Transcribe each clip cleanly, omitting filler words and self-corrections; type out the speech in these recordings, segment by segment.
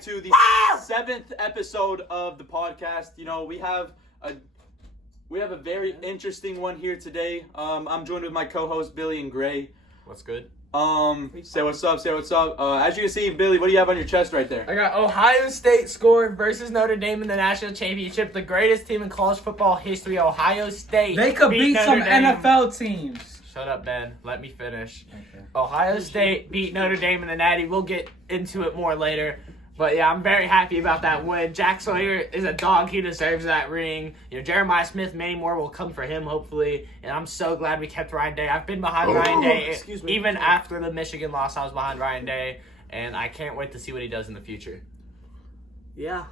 back to the 7th episode of the podcast. You know, we have a very interesting one here today. I'm joined with my co-host Billy and Gray. What's good? Say what's up. As you can see, Billy, what do you have on your chest right there? I got Ohio State scoring versus Notre Dame in the national championship. The greatest team in college football history, Ohio State. They could beat some Notre Dame. NFL teams. Shut up, Ben. Let me finish. Okay. Ohio State beat Notre Dame in the Natty. We'll get into it more later. But, yeah, I'm very happy about that win. Jack Sawyer is a dog. He deserves that ring. You know, Jeremiah Smith, many more will come for him, hopefully. And I'm so glad we kept Ryan Day. I've been behind Ryan Day. Even after the Michigan loss, I was behind Ryan Day. And I can't wait to see what he does in the future. Yeah.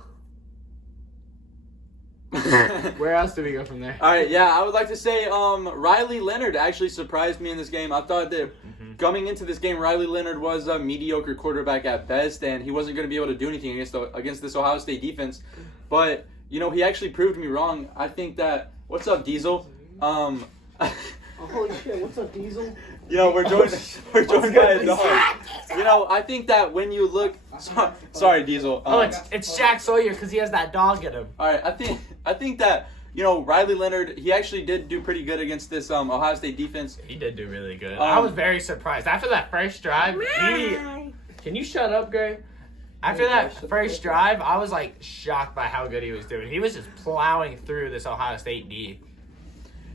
Where else do we go from there? All right, yeah, I would like to say Riley Leonard actually surprised me in this game. I thought that coming into this game, Riley Leonard was a mediocre quarterback at best, and he wasn't going to be able to do anything against this Ohio State defense. But, you know, he actually proved me wrong. I think that – what's up, Diesel? Oh, holy shit, what's up, Diesel? You know, we're joined by a dog. You know, I think that when you look – sorry, Diesel. It's Jack Sawyer because he has that dog in him. All right, I think that, you know, Riley Leonard, he actually did do pretty good against this Ohio State defense. He did do really good. I was very surprised. After that first drive, Can you shut up, Gray? After that first drive, I was, like, shocked by how good he was doing. He was just plowing through this Ohio State D.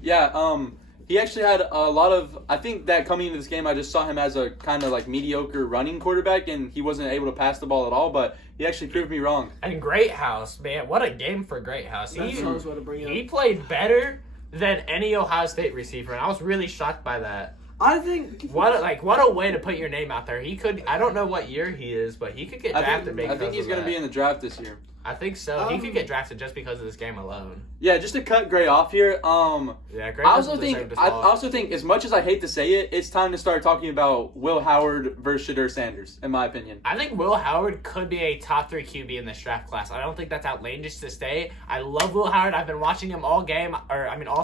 Yeah, he actually had a lot of, I think that coming into this game, I just saw him as a kind of like mediocre running quarterback, and he wasn't able to pass the ball at all, but he actually proved me wrong. And Greathouse, man, what a game for Greathouse. He played better than any Ohio State receiver, and I was really shocked by that. I think what a way to put your name out there. He could, I don't know what year he is, but he could get drafted. I think he's going to be in the draft this year. I think so. He could get drafted just because of this game alone. Yeah, just to cut Gray off here. Gray I also think, as much as I hate to say it, it's time to start talking about Will Howard versus Shedeur Sanders, in my opinion. I think Will Howard could be a top 3 QB in this draft class. I don't think that's outlandish to say. I love Will Howard. I've been watching him all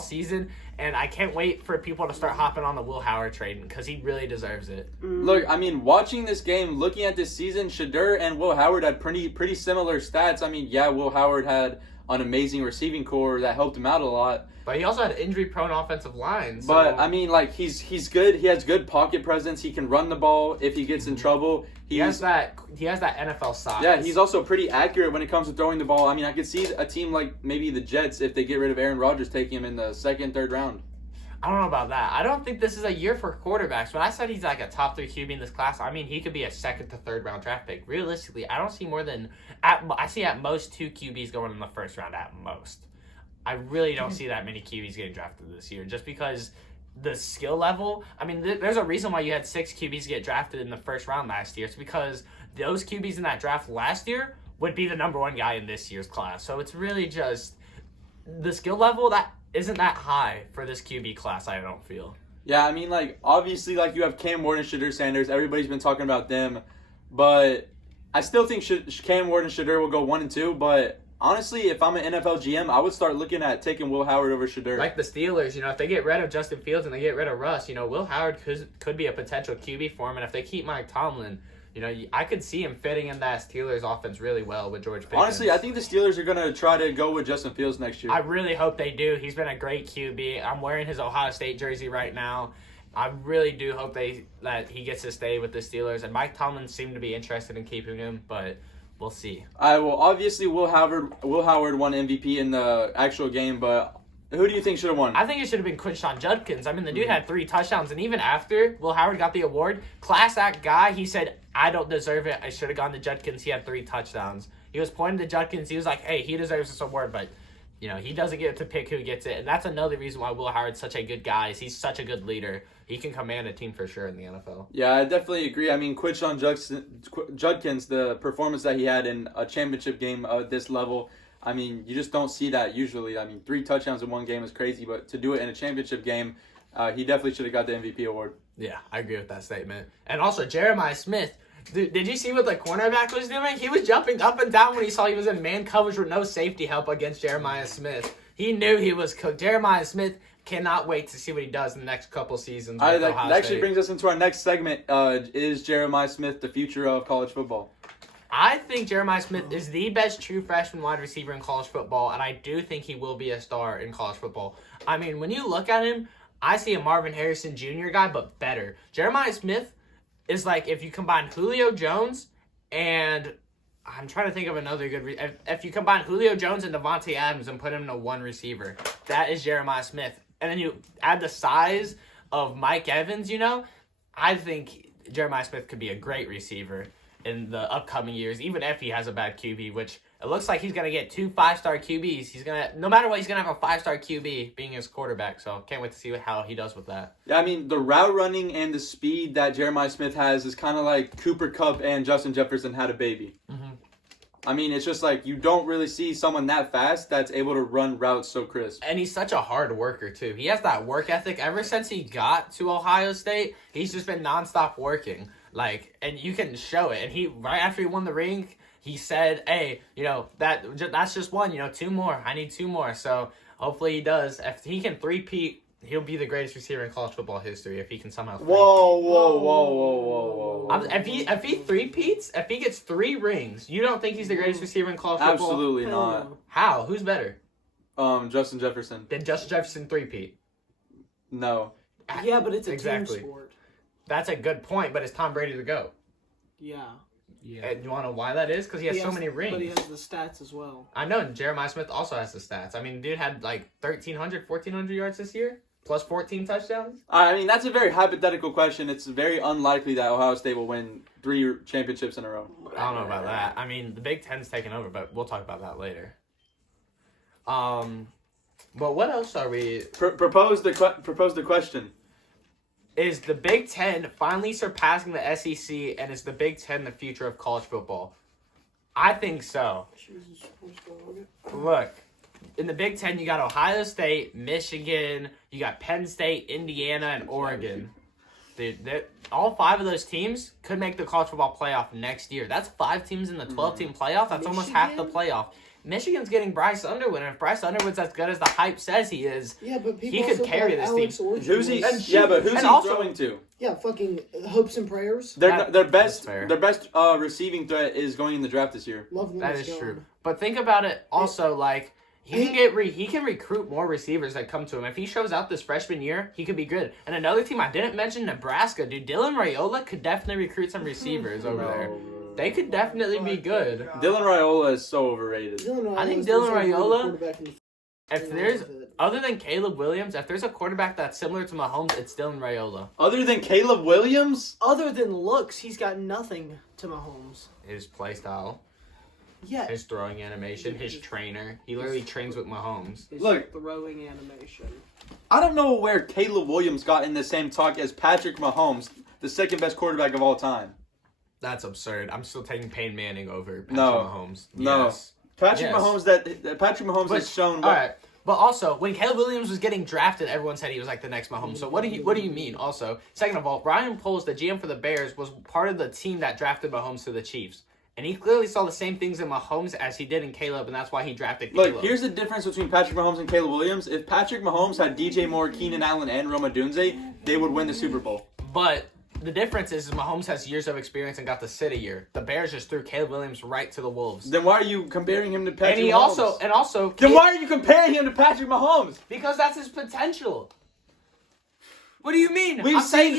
season, and I can't wait for people to start hopping on the Will Howard train because he really deserves it. Look, I mean, watching this game, looking at this season, Shedeur and Will Howard had pretty similar stats. I mean, yeah, Will Howard had an amazing receiving core that helped him out a lot. But he also had injury-prone offensive lines. So. But, I mean, like, he's good. He has good pocket presence. He can run the ball if he gets in trouble. He has that NFL size. Yeah, he's also pretty accurate when it comes to throwing the ball. I mean, I could see a team like maybe the Jets, if they get rid of Aaron Rodgers, taking him in the second, third round. I don't know about that. I don't think this is a year for quarterbacks. When I said he's like a top 3 QB in this class, I mean he could be a second to third round draft pick. Realistically, I don't see more than I see at most 2 QBs going in the first round at most. I really don't see that many QBs getting drafted this year just because the skill level. I mean, there's a reason why you had 6 QBs get drafted in the first round last year. It's because those QBs in that draft last year would be the number 1 guy in this year's class. So it's really just the skill level that isn't that high for this QB class, I don't feel. Yeah, I mean, like, obviously, like, you have Cam Ward and Shedeur Sanders. Everybody's been talking about them. But I still think Cam Ward and Shedeur will go 1 and 2. But honestly, if I'm an NFL GM, I would start looking at taking Will Howard over Shedeur. Like the Steelers, you know, if they get rid of Justin Fields and they get rid of Russ, you know, Will Howard could be a potential QB for him. And if they keep Mike Tomlin, you know, I could see him fitting in that Steelers offense really well with George Pickens. Honestly, I think the Steelers are going to try to go with Justin Fields next year. I really hope they do. He's been a great QB. I'm wearing his Ohio State jersey right now. I really do hope that he gets to stay with the Steelers. And Mike Tomlin seemed to be interested in keeping him, but we'll see. Obviously, Will Howard won MVP in the actual game, but who do you think should have won? I think it should have been Quinshon Judkins. I mean, the dude had 3 touchdowns, and even after Will Howard got the award, class act guy, he said, I don't deserve it. I should have gone to Judkins. He had 3 touchdowns. He was pointing to Judkins. He was like, hey, he deserves this award, but, you know, he doesn't get to pick who gets it. And that's another reason why Will Howard's such a good guy is he's such a good leader. He can command a team for sure in the NFL. Yeah, I definitely agree. I mean, Quinshon Judkins, the performance that he had in a championship game at this level, I mean, you just don't see that usually. I mean, 3 touchdowns in one game is crazy, but to do it in a championship game, he definitely should have got the MVP award. Yeah, I agree with that statement. And also, Jeremiah Smith. Dude, did you see what the cornerback was doing? He was jumping up and down when he saw he was in man coverage with no safety help against Jeremiah Smith. He knew he was cooked. Jeremiah Smith cannot wait to see what he does in the next couple seasons. That actually brings us into our next segment. Is Jeremiah Smith the future of college football? I think Jeremiah Smith is the best true freshman wide receiver in college football, and I do think he will be a star in college football. I mean, when you look at him, I see a Marvin Harrison Jr. guy, but better. Jeremiah Smith is like if you combine Julio Jones and I'm trying to think of another good if you combine Julio Jones and Devontae Adams and put him in a one receiver, that is Jeremiah Smith. And then you add the size of Mike Evans, I think Jeremiah Smith could be a great receiver in the upcoming years, even if he has a bad QB, which it looks like he's going to get 2 5-star QBs. No matter what, he's going to have a 5-star QB being his quarterback. So can't wait to see how he does with that. Yeah, I mean, the route running and the speed that Jeremiah Smith has is kind of like Cooper Kupp and Justin Jefferson had a baby. Mm-hmm. I mean, it's just like you don't really see someone that fast that's able to run routes so crisp. And he's such a hard worker, too. He has that work ethic. Ever since he got to Ohio State, he's just been nonstop working. And you can show it. And right after he won the ring, he said, hey, that's just one, 2 more. I need 2 more. So hopefully he does. If he can three-peat, he'll be the greatest receiver in college football history if he can somehow three-peat. Whoa. If he three-peats, if he gets 3 rings, you don't think he's the greatest receiver in college football? Absolutely not. How? Who's better? Justin Jefferson. Did Justin Jefferson three-peat? No. Yeah, but it's a Exactly. team sport. That's a good point, but it's Tom Brady to go. Yeah. And you want to know why that is? Because he has so many rings. But he has the stats as well. I know, and Jeremiah Smith also has the stats. I mean, dude had like 1,300, 1,400 yards this year, plus 14 touchdowns. I mean, that's a very hypothetical question. It's very unlikely that Ohio State will win 3 championships in a row. I don't know about that. I mean, the Big Ten's taking over, but we'll talk about that later. But what else are we... Propose the question. Is the Big Ten finally surpassing the SEC, and is the Big Ten the future of college football? I think so. Look, in the Big Ten, you got Ohio State, Michigan, you got Penn State, Indiana, and Oregon. Dude, all 5 of those teams could make the college football playoff next year. That's 5 teams in the 12-team playoff. That's almost half the playoff. Michigan's getting Bryce Underwood, and if Bryce Underwood's as good as the hype says he is, he could carry this team. Who's he throwing to? Yeah, fucking hopes and prayers. Their best receiving threat is going in the draft this year. That is true. But think about it also, like, he can recruit more receivers that come to him. If he shows out this freshman year, he could be good. And another team I didn't mention, Nebraska, dude, Dylan Raiola could definitely recruit some receivers over there. They could definitely be good. Dylan Raiola is so overrated. I think Dylan Raiola, if there's, other than Caleb Williams, if there's a quarterback that's similar to Mahomes, it's Dylan Raiola. Other than Caleb Williams? Other than looks, he's got nothing to Mahomes. His play style. Yeah. His throwing animation, his trainer. He literally trains with Mahomes. Look, throwing animation. I don't know where Caleb Williams got in the same talk as Patrick Mahomes, the second best quarterback of all time. That's absurd. I'm still taking Peyton Manning over Patrick Mahomes. No. Yes. Patrick Mahomes has shown. All right. But also, when Caleb Williams was getting drafted, everyone said he was like the next Mahomes. So what do you mean? Also, second of all, Ryan Poles, the GM for the Bears, was part of the team that drafted Mahomes to the Chiefs. And he clearly saw the same things in Mahomes as he did in Caleb, and that's why he drafted Caleb. Look, here's the difference between Patrick Mahomes and Caleb Williams. If Patrick Mahomes had DJ Moore, Keenan Allen, and Rome Odunze, they would win the Super Bowl. But the difference is Mahomes has years of experience and got to sit a year. The Bears just threw Caleb Williams right to the Wolves. Then why are you comparing him to Patrick Mahomes? And also... Then why are you comparing him to Patrick Mahomes? Because that's his potential. What do you mean? We've seen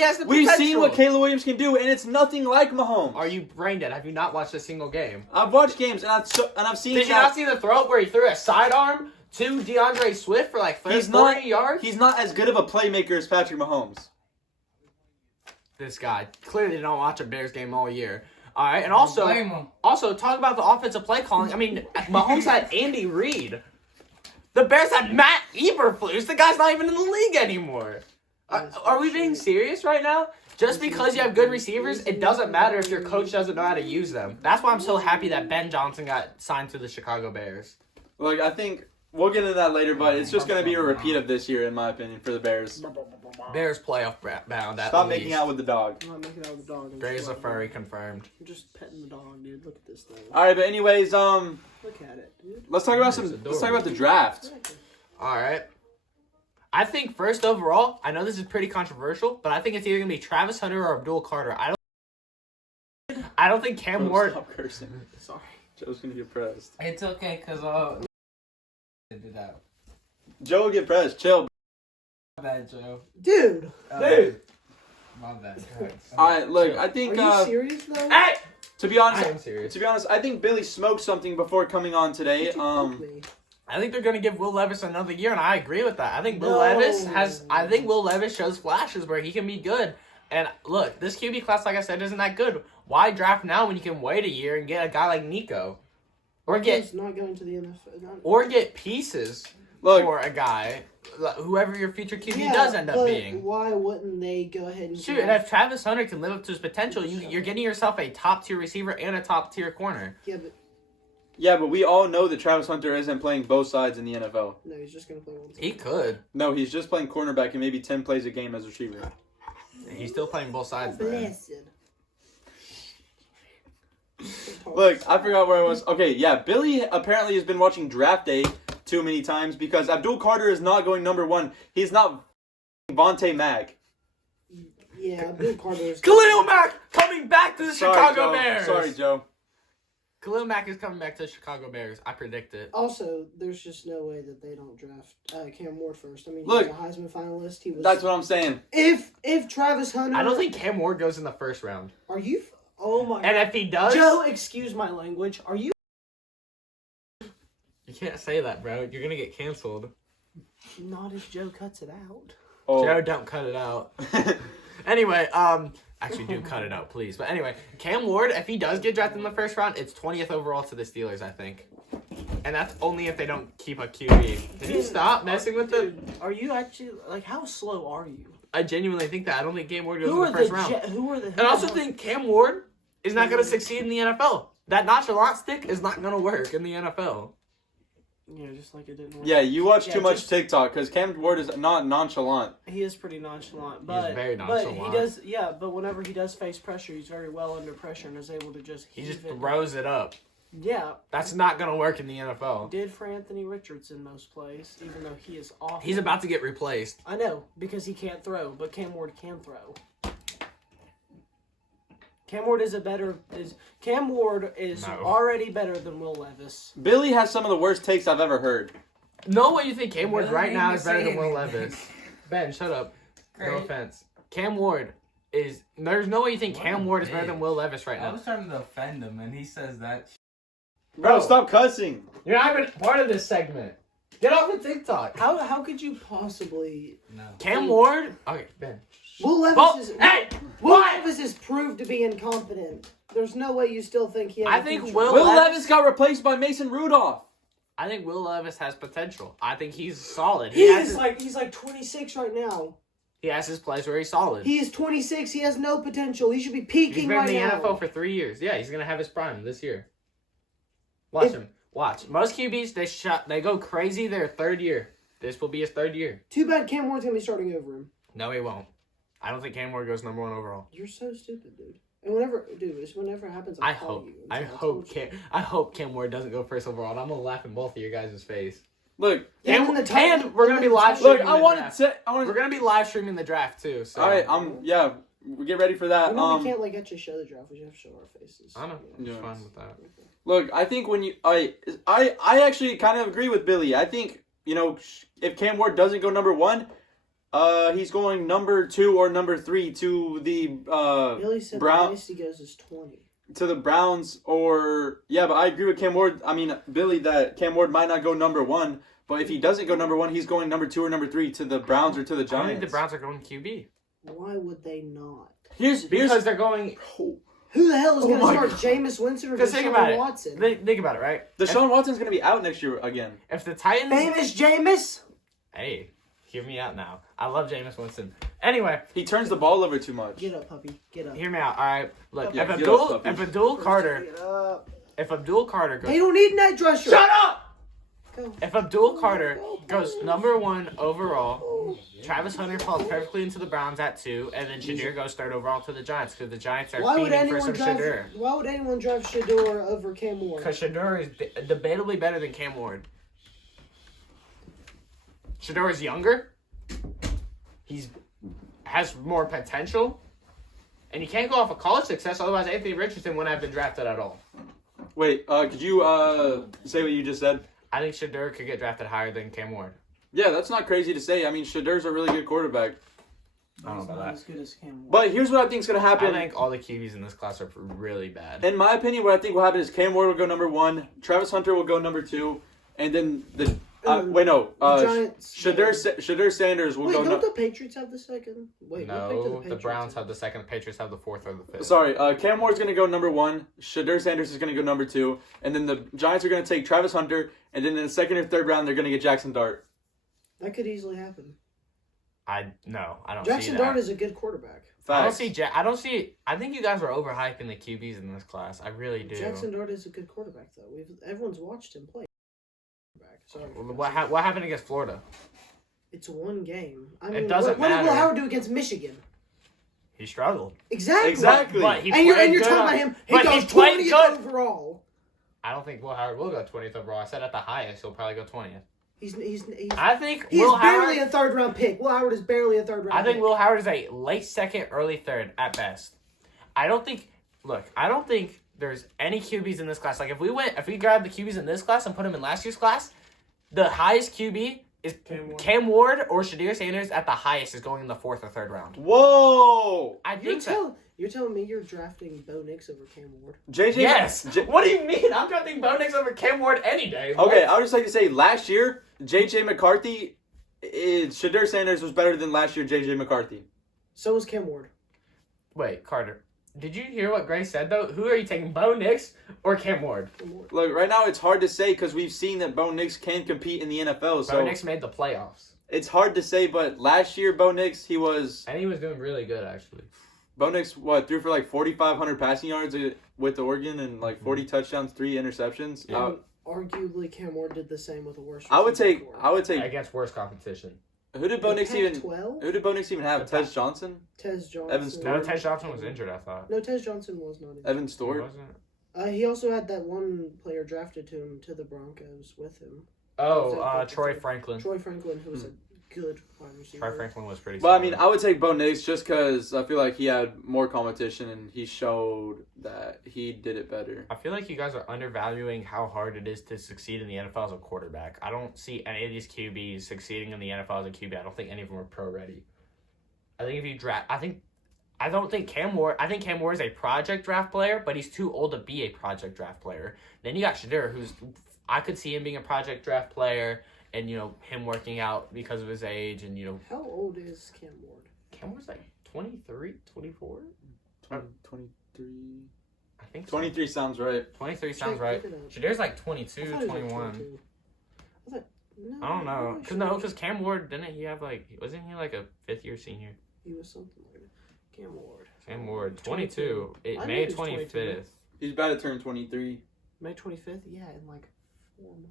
what Caleb Williams can do, and it's nothing like Mahomes. Are you brain dead? Have you not watched a single game? I've watched games, and I've seen... Did you not see the throw where he threw a sidearm to DeAndre Swift for like 40 yards? He's not as good of a playmaker as Patrick Mahomes. This guy clearly didn't watch a Bears game all year. All right, and also talk about the offensive play calling. I mean, Mahomes had Andy Reid. The Bears had Matt Eberflus. The guy's not even in the league anymore. Are we being serious right now? Just because you have good receivers, it doesn't matter if your coach doesn't know how to use them. That's why I'm so happy that Ben Johnson got signed to the Chicago Bears. Look, I think we'll get into that later, but it's just going to be a repeat of this year, in my opinion, for the Bears. Bears playoff bound. Stop making out with the dog. I'm not making out with the dog. Bears are furry confirmed. I'm just petting the dog, dude. Look at this thing. All right, but anyways, Look at it, dude. let's talk about the draft. All right. I think first overall, I know this is pretty controversial, but I think it's either going to be Travis Hunter or Abdul Carter. I don't think Cam Bro, Ward. Stop cursing. Sorry. Joe's gonna get pressed. It's okay, cause did that. Joe will get pressed. Chill. My bad, Joe. Dude. My bad. All right, look. I think. Are you serious though? Hey! To be honest, I am serious. I think Billy smoked something before coming on today. Did you poke me? I think they're gonna give Will Levis another year, and I agree with that. I think Will No. Levis shows flashes where he can be good. And look, this QB class, like I said, isn't that good. Why draft now when you can wait a year and get a guy like Nico, or He's not going to the NFL. or get pieces Look, for a guy, whoever your future QB Yeah, does end up but being. why wouldn't they go ahead and Shoot, and if Travis Hunter can live up to his potential, you're getting yourself a top tier receiver and a top tier corner. Yeah, but but we all know that Travis Hunter isn't playing both sides in the NFL. no, he's just gonna play one side. He could. No, he's just playing cornerback and maybe 10 plays a game as receiver. He's still playing both sides. Though. Blessed. Look, I forgot where I was. Okay, yeah, Billy apparently has been watching Draft Day too many times because Abdul Carter is not going number 1. He's not Vontae Mack. Yeah, Bill Carter's. Khalil Mack coming back to the Chicago Joe. Bears. Sorry, Joe. Khalil Mack is coming back to the Chicago Bears. I predict it. Also, there's just no way that they don't draft Cam Ward first. I mean, Look, he was a Heisman finalist. He was. That's what I'm saying. If Travis Hunter. I don't think Cam Ward goes in the first round. Are you? Oh my. And if he does, Joe, excuse my language. Are you? you can't say that, bro. You're gonna get canceled. Not if Joe cuts it out. Oh. Joe, don't cut it out. Anyway, actually do cut it out, please. But anyway, Cam Ward, if he does get drafted in the first round, it's 20th overall to the Steelers, I think. And that's only if they don't keep a QB. Did you stop messing with them? Dude, are you actually like how slow are you? I genuinely think that. I don't think Cam Ward goes in the first round. Who are the? And I also think Cam Ward is not going to succeed in the NFL. That nonchalant stick is not going to work in the NFL. Yeah, just like it didn't work. Yeah, you watch Yeah, too much just- TikTok because Cam Ward is not nonchalant. He is pretty nonchalant, but very But nonchalant. he does, yeah. But whenever he does face pressure, he's very well under pressure and is able to just. He just heave it. throws it up. Yeah, That's not going to work in the NFL. did for Anthony Richardson most plays, even though he is awful. He's about to get replaced. I know because he can't throw, but Cam Ward can throw. Cam Ward is No. already better than Will Levis. Billy has some of the worst takes I've ever heard. No way you think Cam Ward Really right now made me is better say than Will anything. Levis. Ben, shut up. No Great. offense. Cam Ward is... There's no way you think What Cam a Ward is better bitch. than Will Levis right I now. was trying to offend him, and he says that. Bro, stop cussing. You're not even part of this segment. Get off of TikTok. How could you possibly? No. Cam Ward... Okay, Ben. Will Levis Oh, is hey! Will What? Levis is proved to be incompetent. There's no way you still think he has I a think future. Will Will Levis- Levis got replaced by Mason Rudolph. I think Will Levis has potential. I think he's solid. He has is his, like he's like 26 right now. he has his plays where he's solid. He is 26. He has no potential. He should be peaking He's been right in the now. NFL for 3 years. Yeah, he's gonna have his prime this year. Watch him. Watch. Most QBs they go crazy their third year. This will be his third year. Too bad Cam Ward's gonna be starting over him. No, he won't. I don't think Cam Ward goes number 1 overall. You're so stupid, dude. And whenever it happens, I'll I call hope. you. I So hope told you. I hope Cam Ward doesn't go first overall. And I'm gonna laugh in both of your guys' face. Look, Yeah, And, and the Titans- and we're gonna be live look. streaming I the wanted draft. to. We're gonna be live streaming the draft too. So. All right, yeah. We get ready for that. You know, we can't like actually show the draft. We just have to show our faces. I know. I'm Yeah. fine with that. Look, I think when you, I actually kind of agree with Billy. I think if Cam Ward doesn't go number 1, he's going number 2 or number 3 to the Billy said Brown- the highest he goes is 20. to the Browns or But I agree with Cam Ward. I mean Billy that Cam Ward might not go number 1, but if he doesn't go number 1, he's going number 2 or number 3 to the Browns or to the I don't think Giants. the Browns are going QB Why would they not? Here's because they're going. Who the hell is Oh going to my start God. Jameis Winston or Because think Deshaun about it. Watson? Think about it, right? Deshaun Watson's going to be out next year again. If the Titans. Famous Jameis? Hey, hear me out now. I love Jameis Winston. Anyway, He turns the ball over too much. Get up, puppy. Get up. hear me out. All right, look. Yeah, if get Abdul, up, puppy. if Abdul Carter, Get up. if Abdul Carter goes, They don't need an edge rusher. shut up. Go. If Abdul Carter goes number 1 overall, Travis Hunter falls perfectly into the Browns at 2, and then Shadir goes 3rd overall to the Giants because the Giants are Why would feeding for anyone some drive? Shadir. Why would anyone drive Shador over Cam Ward? Because Shadir is debatably better than Cam Ward. Shadir is younger. He's has more potential. And you can't go off of college success, otherwise Anthony Richardson wouldn't have been drafted at all. Wait, could you say what you just said? I think Shadur could get drafted higher than Cam Ward. Yeah, that's not crazy to say. I mean, Shadur's a really good quarterback. I don't know He's about not that. as good as Cam Ward. But here's what I think is going to happen. I think all the QBs in this class are really bad. In my opinion, what I think will happen is Cam Ward will go number 1, Travis Hunter will go number 2, and then the Giants. Shadur Sanders will Wait, go. don't the Patriots have the second? Wait, what pick do No, the Patriots Browns have the second, the Patriots have the fourth or the fifth. Sorry, Cam Ward's going to go number 1, Shadur Sanders is going to go number 2, and then the Giants are going to take Travis Hunter, and then in the second or third round they're going to get Jackson Dart. That could easily happen. I don't Jackson see that. Dart is a good quarterback. Facts. I don't see. I think you guys are overhyping the QBs in this class. I really do. Jackson Dart is a good quarterback, though. Everyone's watched him play. Sorry. What happened against Florida? It's one game. I mean, doesn't what did matter. Will Howard do against Michigan? He struggled. Exactly. But he And you're played talking good. about him. He But goes he played 20th good. overall. I don't think Will Howard will go 20th overall. I said at the highest, he'll probably go 20th. He's I think he's Will barely Howard. a third round pick. Will Howard is barely a third round I think pick. Will Howard is a late second, early third at best. I don't think there's any QBs in this class. Like if we grabbed the QBs in this class and put them in last year's class, the highest QB is Cam Ward or Shadur Sanders at the highest is going in the fourth or third round. Whoa! I think that. You're telling me you're drafting Bo Nix over Cam Ward? JJ. Yes. What do you mean? I'm drafting Bo Nix over Cam Ward any day. Okay, I would just like to say last year, JJ McCarthy, Shadur Sanders was better than last year JJ McCarthy. So is Cam Ward. Wait, Carter. Did you hear what Gray said though? Who are you taking, Bo Nix or Cam Ward? Look, right now it's hard to say because we've seen that Bo Nix can compete in the NFL. So Bo Nix made the playoffs. it's hard to say, but last year Bo Nix, And he was doing really good actually. Bo Nix threw for like 4,500 passing yards with Oregon and like 40 touchdowns, 3 interceptions. Yeah. Arguably, Cam Ward did the same with a worse. I would take. Against worse competition. Who did Bo Nix even? 12? Who did Bo Nix even have? Tez Johnson, Tez Johnson. Evan Stewart. No, Tej Johnson was injured, I thought. No, Tez Johnson was not injured. Evan He Stewart. wasn't? He also had that one player drafted to the Broncos with him. Troy Franklin. Troy Franklin, who was a good wide receiver. Troy Franklin was pretty But I solid. mean, I would take Bo Nix just because I feel like he had more competition and he showed that he did it better. I feel like you guys are undervaluing how hard it is to succeed in the NFL as a quarterback. I don't see any of these QBs succeeding in the NFL as a QB. I don't think any of them are pro ready. I think if you draft, I don't think Cam Ward. I think Cam Ward is a project draft player, but he's too old to be a project draft player. Then you got Shadur, who's I could see him being a project draft player, and him working out because of his age, and How old is Cam Ward? Cam Ward's like 23, 24? 23. I think so. 23 sounds right. 23 sounds Check, right. look it up. Shadur's like I 22, thought he was like 21. 22. I thought, no, I don't know. I'm not sure. Because Cam Ward, didn't he have wasn't he like a fifth year senior? He was something like that. Cam Ward. Cam Ward, 22. I knew May he was 22. 25th. He's about to turn 23. May 25th? Yeah, in like 4 months.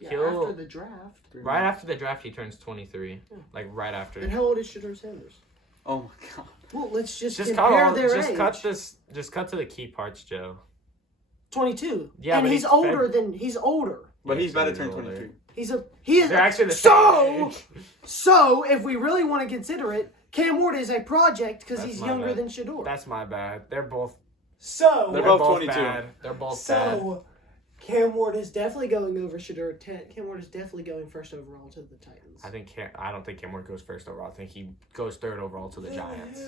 Yeah, He'll- after the draft. Right after the draft, he turns 23. Yeah. Like right after. And how old is Shadur Sanders? Oh my god. Well, let's just Just compare their age. cut to the key parts, Joe. 22. Yeah, and but he's older. But Yeah, he's about to he's turn older. 23. He is They're actually the so same age. so if we really want to consider it, Cam Ward is a project because That's he's my younger bad. than Shadur. That's my bad. They're both They're both 22. bad. They're both bad. So Cam Ward is definitely going over Shadur. Cam Ward is definitely going first overall to the Titans. I don't think Cam Ward goes first overall. I think he goes third overall to the Giants.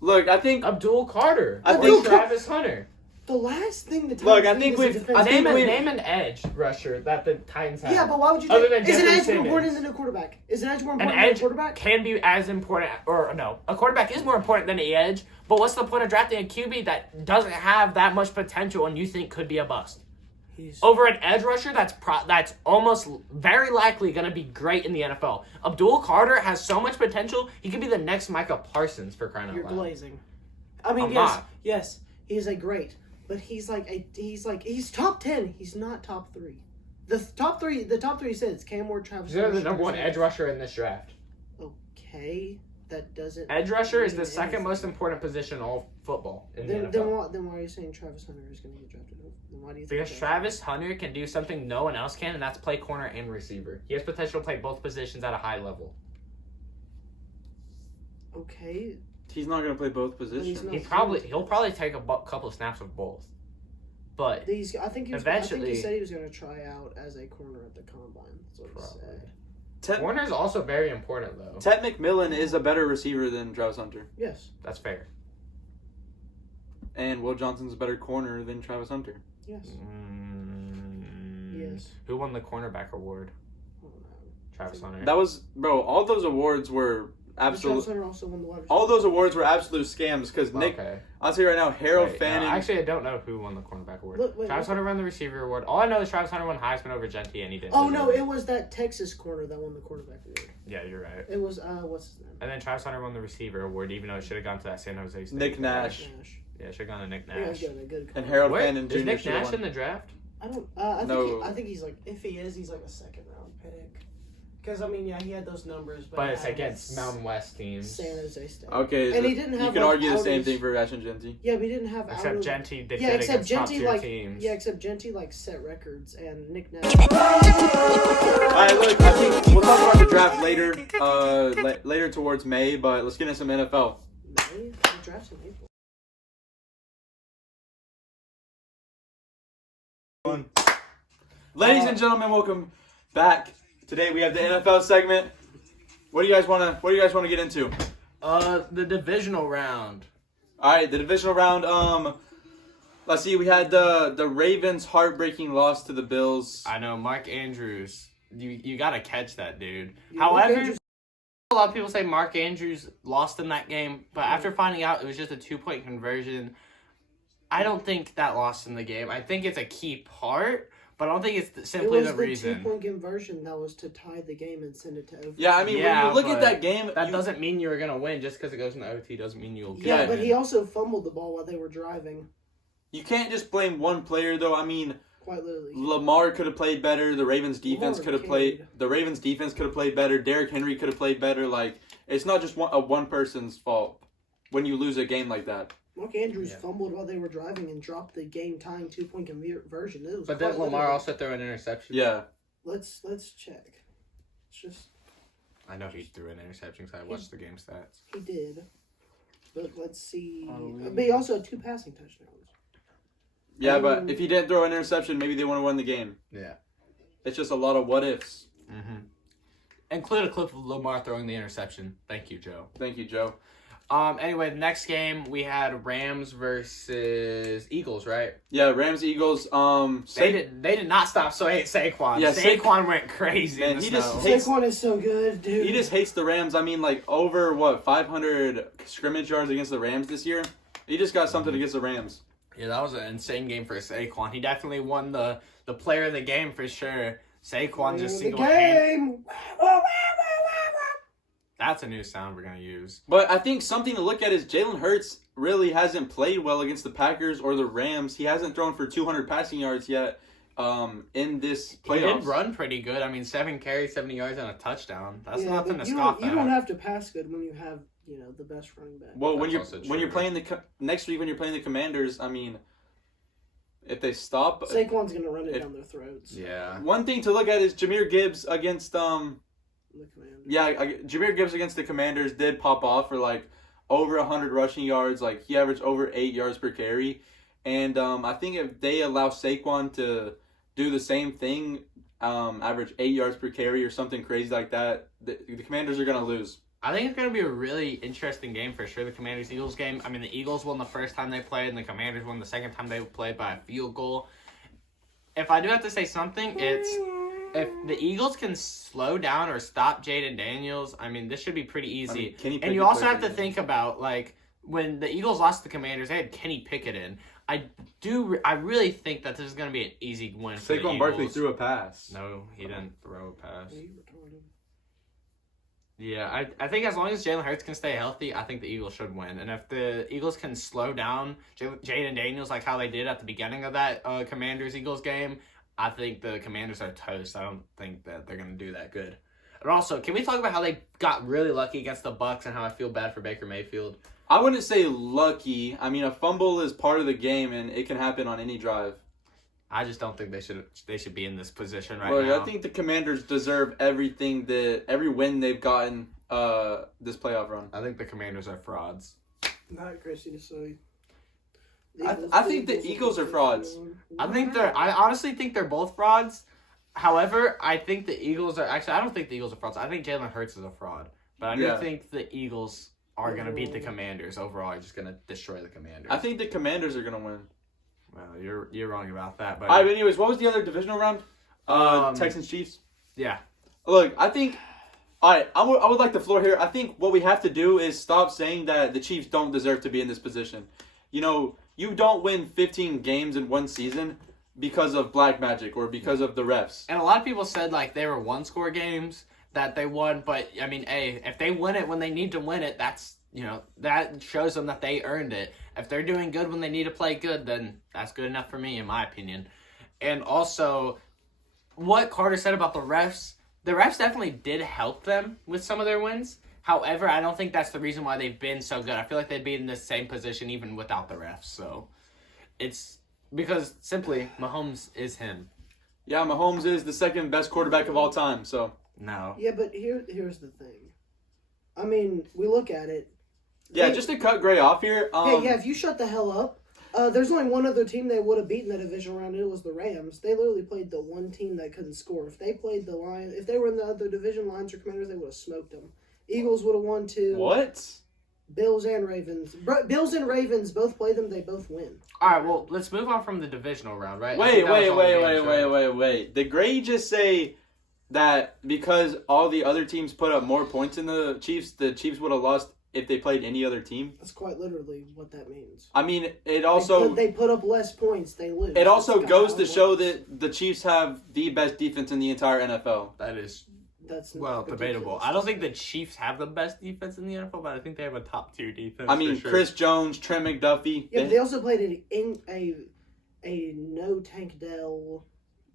Look, I think Abdul Carter. I think- Travis Hunter. The last thing the Titans Look, I need think is a we've- defensive I think back. Name an edge rusher that the Titans have. Yeah, but why would you Other take... than Is an Jeffrey edge more Simmons. important than a quarterback? Is an edge more An important than a edge quarterback? can be as important, or no, a quarterback is more important than an edge, but what's the point of drafting a QB that doesn't have that much potential and you think could be a bust? Over an edge rusher that's almost very likely going to be great in the NFL. Abdul Carter has so much potential, he could be the next Micah Parsons for crying out You're loud. glazing. I mean, I'm yes, not. yes, he's a great, but he's top 10. He's not top 3. The top three says Cam Ward, Travis. They're the Kelce, number one Shadur edge Sanders. rusher in this draft. Okay, that doesn't. Edge rusher is mean the second anything. most important position in all football in Then, the then, NFL. why, are you saying Travis Hunter is going to get drafted? Then why do you think Because that? Travis Hunter can do something no one else can, and that's play corner and receiver. He has potential to play both positions at a high level. Okay, He's not gonna play both positions. He'll probably take a couple of snaps of both. But I think eventually, he said he was going to try out as a corner at the combine. That's what he said. Corner's also very important, though. Ted McMillan is a better receiver than Travis Hunter. Yes. That's fair. And Will Johnson's a better corner than Travis Hunter. Yes. Yes. Who won the cornerback award? Oh, no. Travis Hunter. That was, bro, all those awards were absolute. Travis Hunter also won the wide receiver. All those awards were absolute scams because Nick. Okay. I'll tell you right now, Harold Wait, Fanning. no, actually, I don't know who won the cornerback award. Travis Hunter won the receiver award. All I know is Travis Hunter won Heisman over Genty, and he didn't. Oh no, it was that Texas corner that won the quarterback award. Yeah, you're right. It was what's his name? And then Travis Hunter won the receiver award, even though it should have gone to that San Jose State. Nick Nash. Yeah, it should have gone to Nick Yeah, Nash. good And Harold Wait, Fanning Jr. is Nick should've Nash won. in the draft? I don't. I think he's like, if he is, he's like a second round pick. Because I mean, yeah, he had those numbers, But it's against Mountain West teams. San Jose State. Okay, and he didn't have. You can like, argue the same outers. thing for Ashton Genty. Yeah, but he didn't have. Except Genty did yeah, except against top Genty tier like teams. yeah, except Genty like set records and Nick Nash. All right, look, I think we'll talk about the draft later, later towards May. But let's get into some NFL. May? The draft's in April. Ladies and gentlemen, welcome back. Today we have the NFL segment. What do you guys want to get into? The divisional round. All right, the divisional round. Let's see. We had the Ravens' heartbreaking loss to the Bills. I know, Mark Andrews. You gotta catch that dude. Yeah, However, a lot of people say Mark Andrews lost in that game, but after finding out it was just a 2-point conversion, I don't think that lost in the game. I think it's a key part, but I don't think it's simply the reason. It was the 2-point conversion that was to tie the game and send it to overtime. Yeah, I mean, when you look at that game, that doesn't mean you're gonna win. Just because it goes into OT doesn't mean you'll get it. Yeah, but he also fumbled the ball while they were driving. You can't just blame one player, though. I mean, quite literally, Lamar could have played better. The Ravens' defense could have played. The Ravens' defense could have played better. Derrick Henry could have played better. Like, it's not just one person's fault when you lose a game like that. Mark Andrews fumbled while they were driving and dropped the game-tying 2-point conversion. It was but then Lamar also threw an interception. Yeah. Let's check. It's just. I know he threw an interception because I watched the game stats. He did. But let's see. But he also had 2 passing touchdowns. Yeah, but if he didn't throw an interception, maybe they would have won the game. Yeah. It's just a lot of what ifs. Mm-hmm. Include a clip of Lamar throwing the interception. Thank you, Joe. Thank you, Joe. Anyway, the next game we had Rams versus Eagles, right? Yeah, Rams, Eagles. They did not stop Saquon. Yeah, Saquon went crazy. Man, in the he snow. just hates. Saquon is so good, dude. He just hates the Rams. I mean, like over 500 scrimmage yards against the Rams this year. He just got something against the Rams. Yeah, that was an insane game for Saquon. He definitely won the player of the game for sure. Saquon just single-handedly. That's a new sound we're going to use. But I think something to look at is Jalen Hurts really hasn't played well against the Packers or the Rams. He hasn't thrown for 200 passing yards yet in this playoffs. He did run pretty good. I mean, 7 carries, 70 yards, and a touchdown. That's nothing to scoff at. You don't have to pass good when you have, the best running back. Well, when you're playing next week when you're playing the Commanders, I mean, if they stop, Saquon's gonna run it down their throats. Yeah. One thing to look at is Jahmyr Gibbs against the Commanders. Yeah, Jahmyr Gibbs against the Commanders did pop off for like over 100 rushing yards. Like he averaged over 8 yards per carry, and I think if they allow Saquon to do the same thing, average 8 yards per carry or something crazy like that, the Commanders are gonna lose. I think it's going to be a really interesting game for sure, the Commanders-Eagles game. I mean, the Eagles won the first time they played, and the Commanders won the second time they played by a field goal. If I do have to say something, it's if the Eagles can slow down or stop Jaden Daniels, I mean, this should be pretty easy. And you also have to think about, like, when the Eagles lost to the Commanders, they had Kenny Pickett in. I really think that this is going to be an easy win for the Eagles. Saquon Barkley threw a pass. No, he didn't throw a pass. Yeah, I think as long as Jalen Hurts can stay healthy, I think the Eagles should win. And if the Eagles can slow down Jaden Daniels like how they did at the beginning of that Commanders-Eagles game, I think the Commanders are toast. I don't think that they're going to do that good. And also, can we talk about how they got really lucky against the Bucs and how I feel bad for Baker Mayfield? I wouldn't say lucky. I mean, a fumble is part of the game, and it can happen on any drive. I just don't think they should be in this position now. I think the Commanders deserve every win they've gotten this playoff run. I think the Commanders are frauds. Not crazy to say. I think the Eagles are frauds. I honestly think they're both frauds. However, I think the Eagles are actually. I don't think the Eagles are frauds. I think Jalen Hurts is a fraud, but I do think the Eagles are going to beat the Commanders. Overall, are just going to destroy the Commanders. I think the Commanders are going to win. Well, you're wrong about that. But all right, but anyways, what was the other divisional round? Texans Chiefs. Yeah. Look, I think. All right, I would like the floor here. I think what we have to do is stop saying that the Chiefs don't deserve to be in this position. You know, you don't win 15 games in one season because of black magic or because of the refs. And a lot of people said like they were one-score games that they won, but I mean, hey, if they win it when they need to win it, that's that shows them that they earned it. If they're doing good when they need to play good, then that's good enough for me, in my opinion. And also, what Carter said about the refs definitely did help them with some of their wins. However, I don't think that's the reason why they've been so good. I feel like they'd be in the same position even without the refs. So, it's because simply Mahomes is him. Yeah, Mahomes is the second best quarterback of all time. So no. Yeah, but here's the thing. I mean, we look at it. Yeah, just to cut Gray off here. If you shut the hell up, there's only one other team they would have beaten the division round, and it was the Rams. They literally played the one team that couldn't score. If they played the Lions, if they were in the other division, Lions or Commanders, they would have smoked them. Eagles would have won too. What? Bills and Ravens. Bills and Ravens both play them. They both win. All right, well, let's move on from the divisional round, right? Wait. Did Gray just say that because all the other teams put up more points than the Chiefs would have lost if they played any other team? That's quite literally what that means. I mean, it also... They put up less points, they lose. It also goes to show that the Chiefs have the best defense in the entire NFL. That's debatable. I don't think the Chiefs have the best defense in the NFL, but I think they have a top 2 defense. I mean, Chris Jones, Trent McDuffie. Yeah, but they also played a no Tank Dell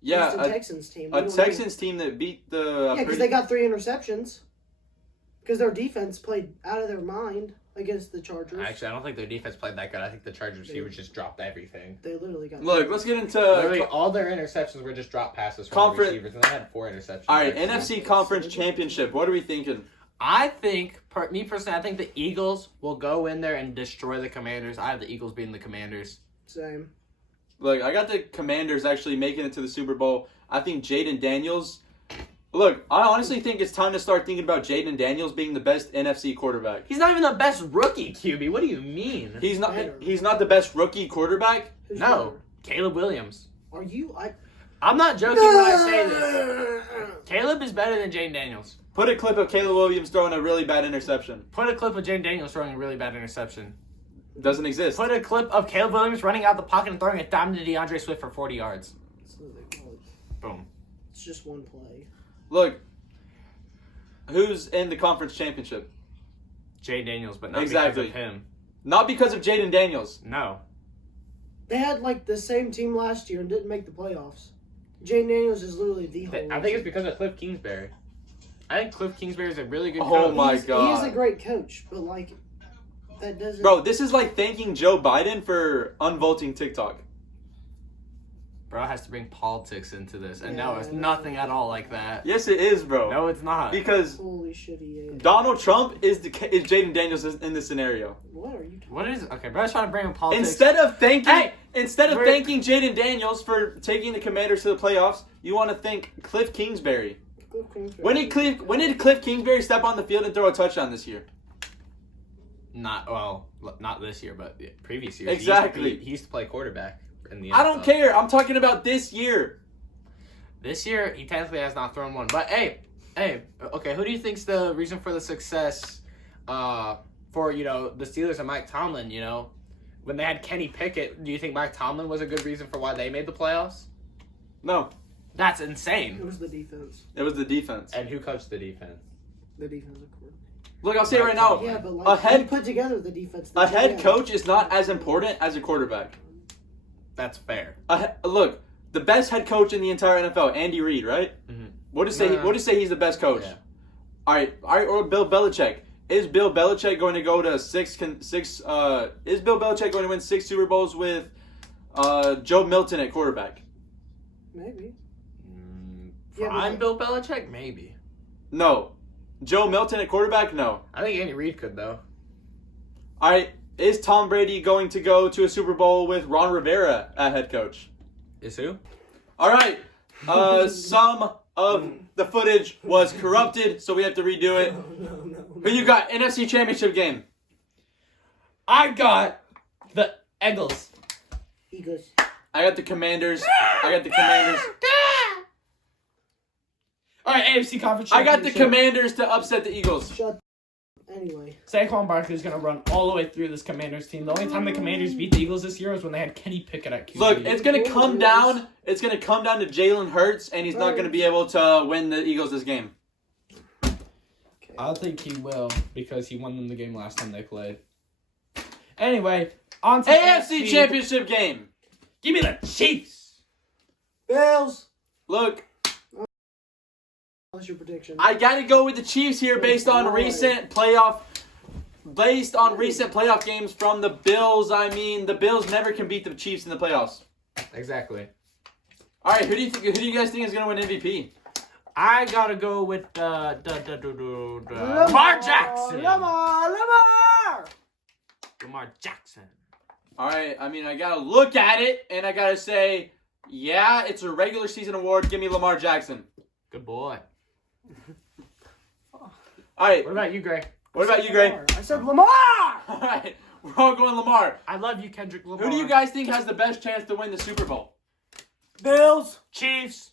Texans team. A Texans team that beat the... because they got 3 interceptions. Because their defense played out of their mind against the Chargers. Actually, I don't think their defense played that good. I think the Chargers receivers just dropped everything. They literally got... Look, let's get into... Literally, all their interceptions were just drop passes from the receivers, and they had 4 interceptions. All right, NFC Conference Championship. What are we thinking? I think, me personally, I think the Eagles will go in there and destroy the Commanders. I have the Eagles beating the Commanders. Same. Look, I got the Commanders actually making it to the Super Bowl. I think Jaden Daniels... Look, I honestly think it's time to start thinking about Jaden Daniels being the best NFC quarterback. He's not even the best rookie QB. What do you mean? He's not the best rookie quarterback? No. Caleb Williams. Are you... I'm not joking when I say this. Caleb is better than Jaden Daniels. Put a clip of Caleb Williams throwing a really bad interception. Put a clip of Jaden Daniels throwing a really bad interception. Doesn't exist. Put a clip of Caleb Williams running out the pocket and throwing a dime to DeAndre Swift for 40 yards. Boom. It's just one play. Look, who's in the conference championship? Jaden Daniels, but not because of him. Not because of Jaden Daniels. No. They had the same team last year and didn't make the playoffs. Jaden Daniels is literally the whole... I think it's because of Cliff Kingsbury. I think Cliff Kingsbury is a really good coach. Oh my God. He is a great coach, but that doesn't... Bro, this is like thanking Joe Biden for unvoting TikTok. Bro has to bring politics into this, and no, it's nothing at all like that. Yes, it is, bro. No, it's not. Because holy shit, he is. Donald Trump is Jaden Daniels in this scenario. What are you talking What is... Okay, bro's trying to bring in politics. Instead of thanking Jaden Daniels for taking the Commanders to the playoffs, you want to thank Cliff Kingsbury. When did Cliff Kingsbury step on the field and throw a touchdown this year? Not this year, but previous years. Exactly. He used to play quarterback in the NFL. I don't care. I'm talking about this year. This year, he technically has not thrown one. But, hey, okay, who do you think's the reason for the success for, the Steelers and Mike Tomlin, When they had Kenny Pickett, do you think Mike Tomlin was a good reason for why they made the playoffs? No. That's insane. It was the defense. It was the defense. And who coached the defense? The defensive coordinator. Look, I'll say it right now. Yeah, but who put together the defense? A head coach is not as important as a quarterback. That's fair. Look, the best head coach in the entire NFL, Andy Reid, right? Mm-hmm. What do you say he's the best coach? Yeah. All right, or Bill Belichick. Is Bill Belichick going to go to six? Is Bill Belichick going to win 6 Super Bowls with Joe Milton at quarterback? Maybe. Prime Bill Belichick, maybe. No. Joe Milton at quarterback? No. I think Andy Reid could, though. All right. Is Tom Brady going to go to a Super Bowl with Ron Rivera at head coach? Is who? All right. Some of the footage was corrupted, so we have to redo it. No. Who you got? NFC Championship game. I got the Eagles. Eagles. I got the Commanders. All right, AFC Conference I got the Championship. Commanders to upset the Eagles. Anyway. Saquon Barkley's going to run all the way through this Commanders team. The only time the Commanders beat the Eagles this year was when they had Kenny Pickett at QB. Look, it's gonna come down. It's gonna come down to Jalen Hurts, and he's not gonna be able to win the Eagles this game. I think he will because he won them the game last time they played. Anyway, on to AFC Championship game. Give me the Chiefs. Bills. Look, What's your prediction? I gotta go with the Chiefs here based on recent playoff games from the Bills. I mean, the Bills never can beat the Chiefs in the playoffs. Exactly. All right, who do you guys think is gonna win MVP? I gotta go with Lamar Jackson. Lamar Jackson. All right, I mean, I gotta look at it and I gotta say, yeah, it's a regular season award. Give me Lamar Jackson. Good boy. All right. What about you, Gray? What about you, Gray? I said Lamar! All right, we're all going Lamar. I love you, Kendrick Lamar. Who do you guys think has the best chance to win the Super Bowl? Bills. Chiefs.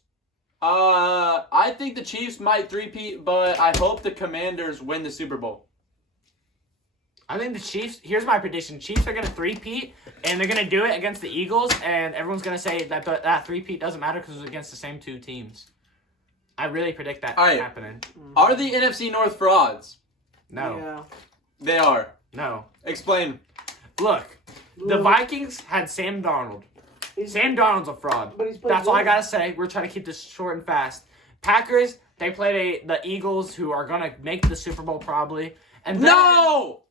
I think the Chiefs might three-peat, but I hope the Commanders win the Super Bowl. I think the Chiefs, here's my prediction. Chiefs are going to three-peat, and they're going to do it against the Eagles, and everyone's going to say that that three-peat doesn't matter because it was against the same two teams. I really predict that happening. Are the NFC North frauds? No. Yeah. They are. No. Explain. Look, the Vikings had Sam Darnold. Sam Darnold's a fraud. But he's played That's all I well. got to say. We're trying to keep this short and fast. Packers, they played the Eagles, who are going to make the Super Bowl probably. And then, No!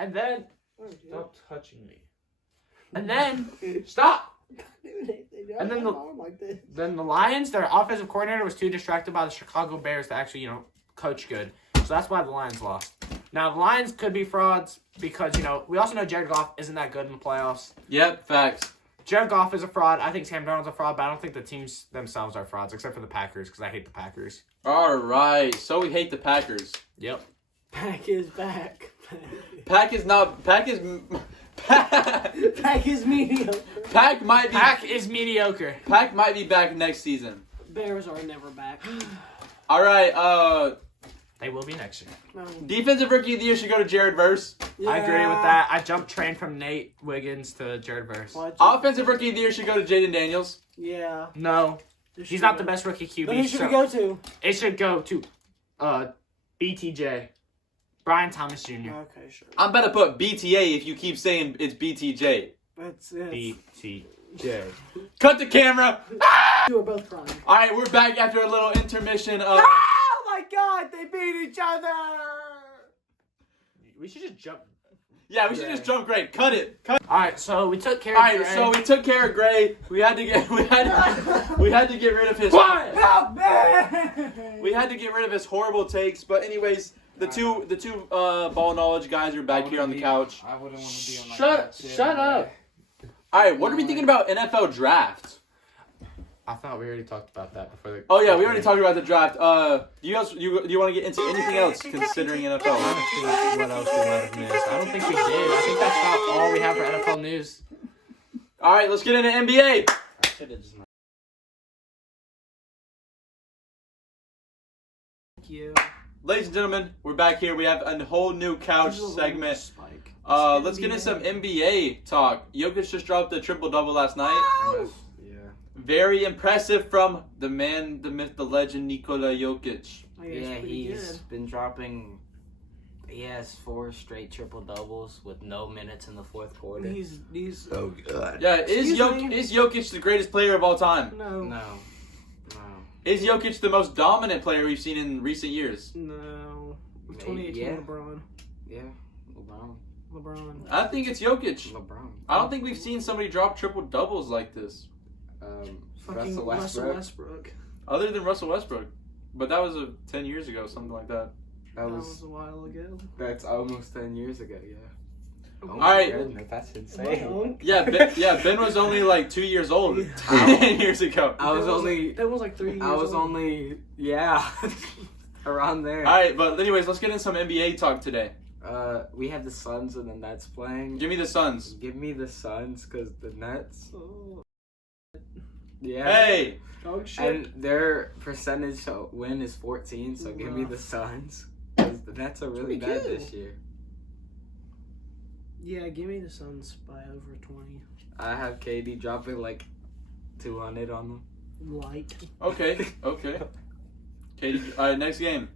And then... Stop touching me. And then... Stop! And then Then the Lions, their offensive coordinator was too distracted by the Chicago Bears to actually, coach good. So that's why the Lions lost. Now, the Lions could be frauds because, we also know Jared Goff isn't that good in the playoffs. Yep, facts. Jared Goff is a fraud. I think Sam Darnold's a fraud, but I don't think the teams themselves are frauds, except for the Packers, because I hate the Packers. All right, so we hate the Packers. Yep. Pack is back. Pack is mediocre. Pack might mediocre. Pack might be back next season. Bears are never back. All right, They will be next year. defensive rookie of the year should go to Jared Verse. I agree with that. I jumped train from Nate Wiggins to Jared Verse. Offensive rookie of the year should go to Jaden Daniels. Yeah. No. He's not the best rookie QB. But who should it go to? It should go to BTJ. Brian Thomas Jr. Okay, sure. I'm about to put BTA if you keep saying it's BTJ. That's it. BTJ. Cut the camera. You were both crying. All right, we're back after a little intermission. Oh my God! They beat each other. We should just jump. Yeah, we should just jump Gray. Cut it. Cut. All right, so we took care All of right, Gray. so we took care of Gray. We had to get rid of his. What? Help me! We had to get rid of his horrible takes. But anyways, the two ball knowledge guys are back here on the couch. I wouldn't want to be on my Shut up. All right, what are we thinking about NFL draft? I thought we already talked about that before the. Oh yeah, we already talked about the draft. Do you guys do you want to get into anything else considering NFL? Honestly, what else we might have missed? I don't think we did. I think that's about all we have for NFL news. All right, let's get into NBA. Thank you. Ladies and gentlemen, we're back here. We have a whole new couch segment. Spike. Let's get into some NBA talk. Jokic just dropped a triple-double last night. Yeah. Very impressive from the man, the myth, the legend, Nikola Jokic. Yeah, he's been dropping. He has 4 straight triple doubles with no minutes in the fourth quarter. He's Oh god. Yeah, is Jokic the greatest player of all time? no. No. Is Jokic the most dominant player we've seen in recent years? No. Maybe, 2018 yeah. LeBron. Yeah. LeBron. I think it's Jokic. LeBron. I don't think we've seen somebody drop triple-doubles like this. Fucking Russell Westbrook. Other than Russell Westbrook. But that was 10 years ago, something like that. That was a while ago. that's almost 10 years ago. Yeah. Oh All my right. goodness, that's Am I insane. young? Yeah, Ben was only like 2 years old 10 years ago. I was only. That was like 3 years I was old. only. Yeah. Around there. All right, but anyways, let's get in some NBA talk today. We have the Suns and the Nets playing. Give me the Suns. Give me the Suns because the Nets. Oh, Yeah. Hey, dog shit. And their percentage to win is 14, so give me the Suns. 'Cause the Nets are really Pretty bad good. this year. Yeah, give me the Suns by over 20. I have KD dropping like 200 on them. Light. okay. Katie, all right, next game.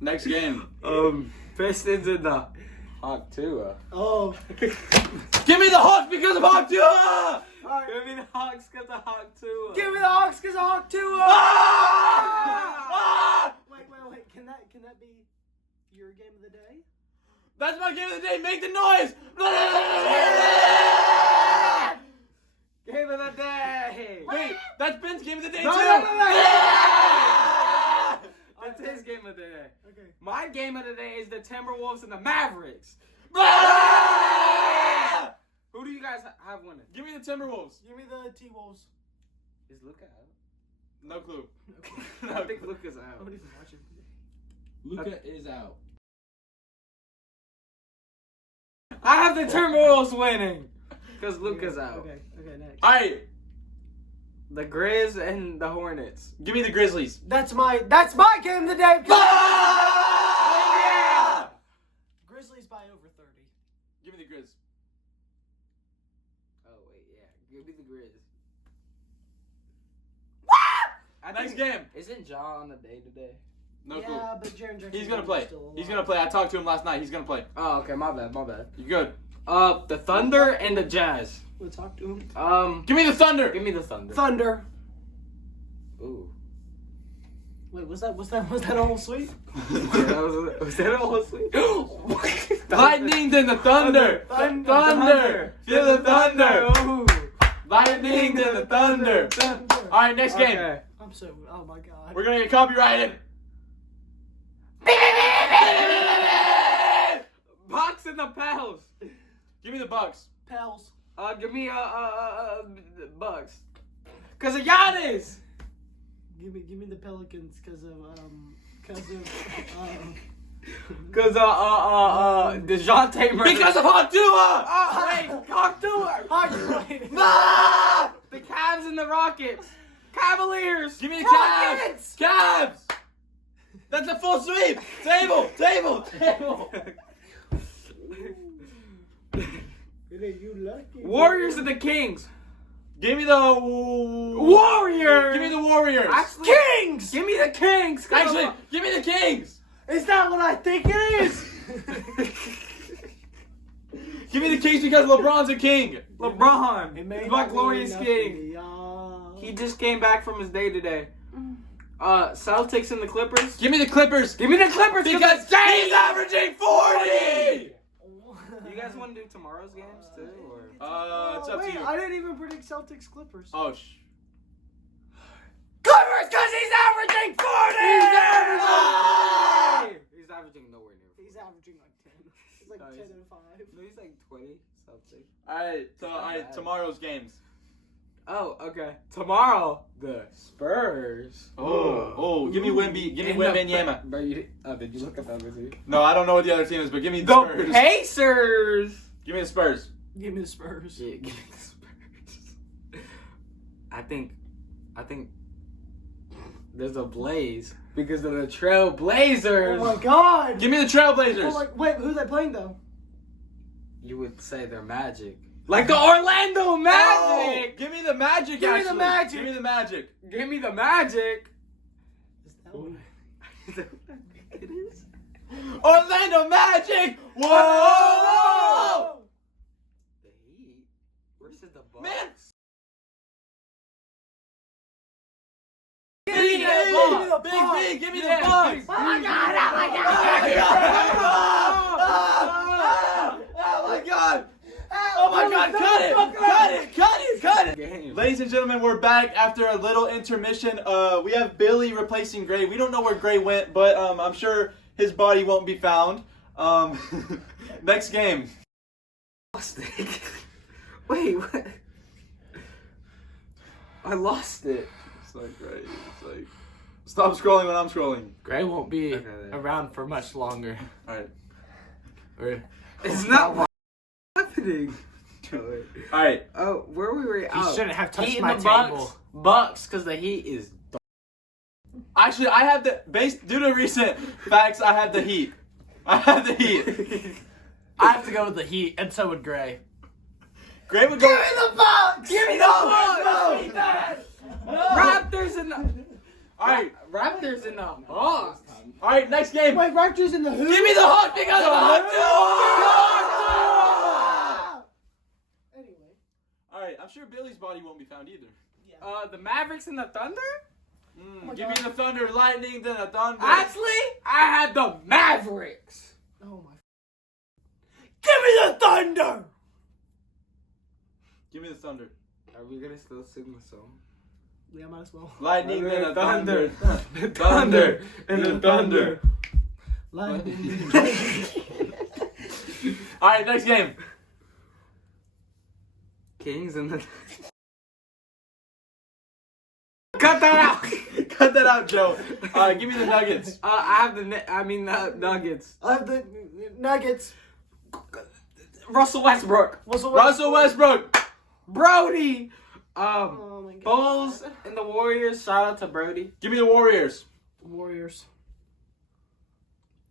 Next game. Pistons in the Hawk Tua. Oh. Give me the Hawks because of Hawk Tua! Give me the Hawks because of Hawk Tua. Give me the Hawks because Hawk 2. Ah! Wait. Can that be your game of the day? That's my game of the day. Make the noise. Game of the day. Wait, that's Ben's game of the day No, too. no. That's his game of the day. Okay. My game of the day is the Timberwolves and the Mavericks. Who do you guys have winning? Give me the Timberwolves. Give me the T-Wolves. Is Luka out? No clue. I think Luka's I out. don't even watch it. Luka is out. I have the Timberwolves winning because Luka's out. Okay, next. All right, The Grizz and the Hornets. give me the Grizzlies. That's my game of the day. Ah! Grizzlies by over 30. Give me the Grizz. Oh wait, yeah. Give me the Grizz. Next game. Isn't Ja on the day today? No clue. Yeah, but Jaren Jackson. He's gonna play. He's gonna play. I talked to him last night. He's gonna play. Oh, okay. My bad. You good? The Thunder and the Jazz. We'll talk to him. Give me the Thunder. Give me the Thunder. Thunder. Ooh. Wait, was that all sweet? Was that all sweet? Lightning then the Thunder. Thunder. Feel the thunder. Ooh. Lightning then the Thunder. All right, next game. Okay. I'm so. Oh my god. We're gonna get copyrighted. Bucks and the Pels. Give me the Bucks. Pals. Give me Bucks. Cause of Giannis. Give me the Pelicans because of DeJounte Murray. Because of Hawk Tua. Wait, Hawk Tua. Ah! The Cavs and the Rockets. Cavaliers. Give me the Cavs. Cavs. That's a full sweep. Table. You lucky. Warriors and the Kings. Give me the Warriors. Give me the Warriors. Actually, Kings. Give me the Kings. Actually, give me the Kings. Is that what I think it is? Give me the Kings because LeBron's a king. LeBron. It may He's my not glorious mean king. nothing to He just came back from his day today. Celtics and the Clippers. Give me the Clippers. Give me the Clippers Because he's averaging 40. You guys want to do tomorrow's games too, or? It's up to wait, you. I didn't even predict Celtics Clippers. Oh, Clippers, cause he's averaging 40. He's averaging nowhere near. He's averaging like 10. He's like No, 10 and 5. No, he's like 20 something. Alright, tomorrow's games. Oh, okay. Tomorrow, the Spurs. Give me Wemby. Give me Wembanyama. Bro, did you look at the other team? No, I don't know what the other team is, but give me the The Spurs. Pacers. Give me the Spurs. Give me the Spurs. Yeah, give me the Spurs. I think there's a blaze because of the Trail Blazers. Oh my god! Give me the Trailblazers. Wait, who are they playing though? You would say they're Magic. Like the Orlando Magic! Give me the Magic. Give me the Magic. Give me the Magic. Give me the Magic! Is that what It is? Orlando Magic. Whoa! The Heat versus the Bucks. Man. Give me the Big Bucks. B, give me the Yeah, Bucks. Big B. Oh my god! Oh my god! Oh my God! Cut it! Cut it! Cut it! Cut it! Game. Ladies and gentlemen, we're back after a little intermission. We have Billy replacing Gray. We don't know where Gray went, but I'm sure his body won't be found. Next game. Lost it. Wait, what? I lost it. It's like Gray. It's like stop scrolling when I'm scrolling. Gray won't be Okay, then. around for much longer. All right. It's not happening. All right. Oh, where we were? You Oh, shouldn't have touched Heat in my the table. Bucks, because the Heat is. Actually, I have the due to recent facts. I have the Heat. I have the Heat. I have to go with the Heat, and so would Gray. Gray would go. Give me the Bucks! Give me the Bucks! No. Raptors in the. All right. Raptors in the Bucks. All right. Next game. Wait, Raptors in the who? Give me the Hawks because of the Hawks. Anyway. All right. I'm sure Billy's body won't be found either. The Mavericks and the Thunder? my Give God. me the Thunder, Lightning, then the Thunder. Actually, I had the Mavericks. Oh my. Give me the Thunder! Give me the Thunder. Are we gonna still sing the song? Yeah, might as well. Lightning, then the Thunder. Thunder and the Thunder. Lightning. All right. Next game. Kings and the. Cut that out. Cut that out, Joe. All right. Give me the Nuggets. I have the. Nuggets. I have the Nuggets. Russell Westbrook. Russell Westbrook. Brody. Oh my God. Bulls and the Warriors. Shout out to Brody. Give me the Warriors. Warriors.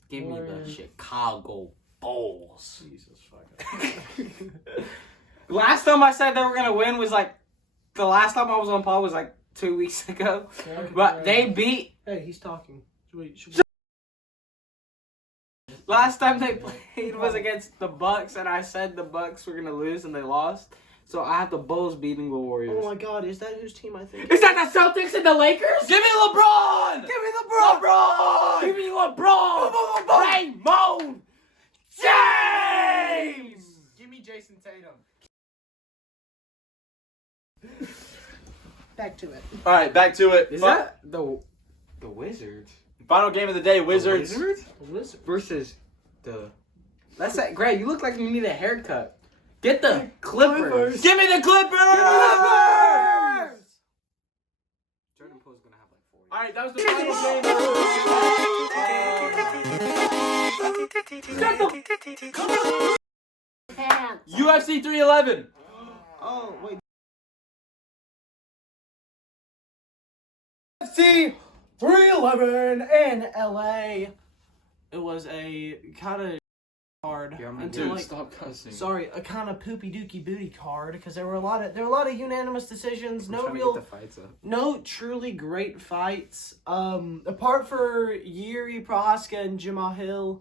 Give me the Warriors. Chicago Bulls. Jesus fucking. Last time I said they were gonna win was like the last time I was on pod was like 2 weeks ago. But they beat Hey, he's talking. Should we... last time they played was against the Bucks and I said the Bucks were gonna lose and they lost. So I have the Bulls beating the Warriors. Oh my God, is that whose team I think? Is that the Celtics and the Lakers? Give me LeBron. Give me LeBron! Give me LeBron! Raymond James! Give me Jason Tatum. Back to it. All right. Back to it. Is that the Wizards? Final game of the day? Wizards. Wizards versus the. That's that. Greg, you look like you need a haircut. Get the Clippers. Give me the Clippers. Jordan Poole's gonna have like 40. All right. That was the final game. UFC 311. Oh wait. See, 311 in LA. It was a kind of card Yeah, I'm until Dude, like stop cussing. sorry, a kind of poopy dookie booty card because there were a lot of unanimous decisions. No fights up. no truly great fights. Apart for Yuri Prohaska and Jamahil,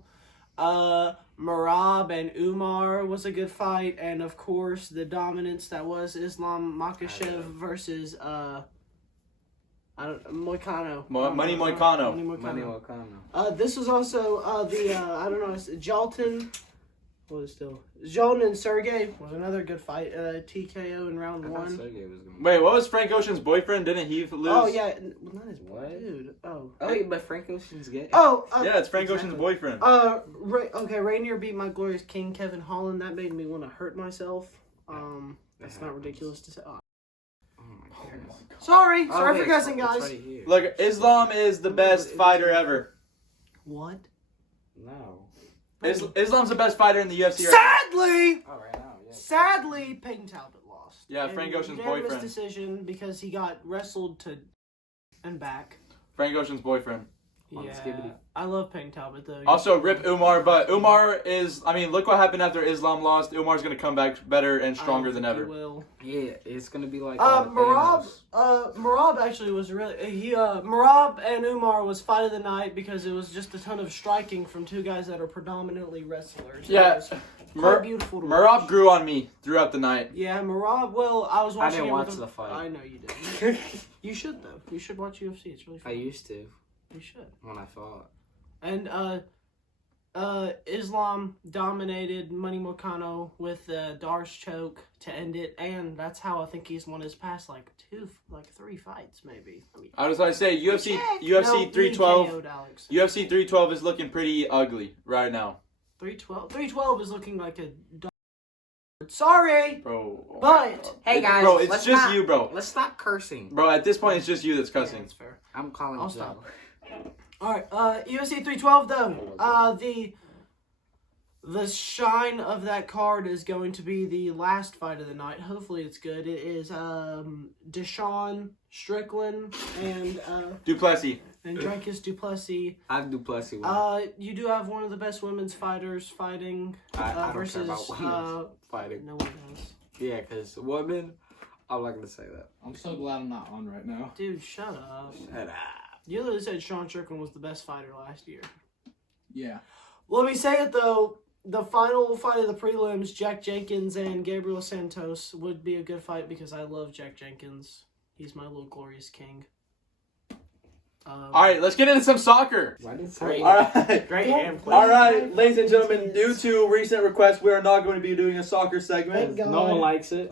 Marab and Umar was a good fight, and of course the dominance that was Islam Makhachev versus Moicano. Money Moicano. Money Wakano. This was also the I don't know, it's Jalton. What is still Jalton and Sergey was another good fight. TKO in round I thought one. Sergey was gonna. Wait, what was Frank Ocean's boyfriend? Didn't he lose? Oh yeah, well, not his What? dude. Oh. Oh wait, but Frank Ocean's gay. Oh. Yeah, it's Frank Exactly. Ocean's boyfriend. Okay, Rainier beat my glorious king Kevin Holland. That made me want to hurt myself. That's not ridiculous to say. Oh. Oh my goodness. Sorry Oh, for wait, guessing, it's guys. right here. Look, Islam is the best fighter ever. What? No. Islam's the best fighter in the UFC. Right Sadly, Oh, right now, yeah. sadly, Peyton Talbot lost. Yeah, In Frank Ocean's unanimous boyfriend. decision because he got wrestled to and back. now. Frank Ocean's boyfriend. On Yeah, Skibbity. I love Peyton Talbot though. Also, rip Umar, but Umar is. I mean, look what happened after Islam lost. Umar's gonna come back better and stronger than ever. Will. Yeah, it's gonna be like. Marab, Thanos. Marab actually was really Marab and Umar was fight of the night because it was just a ton of striking from two guys that are predominantly wrestlers. Yeah, It was quite beautiful to Marab watch. grew on me throughout the night. Yeah, Marab. Well, I was watching. didn't it with watch him. the fight. I know you didn't. You should though. You should watch UFC. It's really I fun. used to You should. when I fought. And Islam dominated Money Moicano with the Darce choke to end it, and that's how I think he's won his past 3 fights maybe. I was going to say UFC No, 312. KO'd Alex. UFC 312 is looking pretty ugly right now. 312 is looking like a sorry, Bro. but Hey guys, Bro, it's let's just not- you, bro. Let's stop cursing. Bro, at this point, it's just you that's yeah, cussing. that's fair. I'm calling I'll Joe. stop. All right, UFC 312 though. The shine of that card is going to be the last fight of the night. Hopefully it's good. It is Deshaun Strickland and Duplessis. Dricus Duplessis. I do plus you. You do have one of the best women's fighters fighting I don't versus care about women's fighting. no one does. Yeah, because women, I'm not going to say that. I'm so glad I'm not on right now. Dude, shut up. Shut up. You literally said Sean Strickland was the best fighter last year. Yeah. Let me say it though. The final fight of the prelims, Jack Jenkins and Gabriel Santos, would be a good fight because I love Jack Jenkins. He's my little glorious king. All right, let's get into some soccer. Why did it Great. say All right. Great Don't hand play. All right, ladies and gentlemen, due to recent requests, we are not going to be doing a soccer segment. Thank God. No one likes it.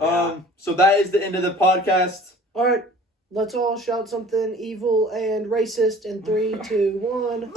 So that is the end of the podcast. All right, let's all shout something evil and racist in 3, 2, 1.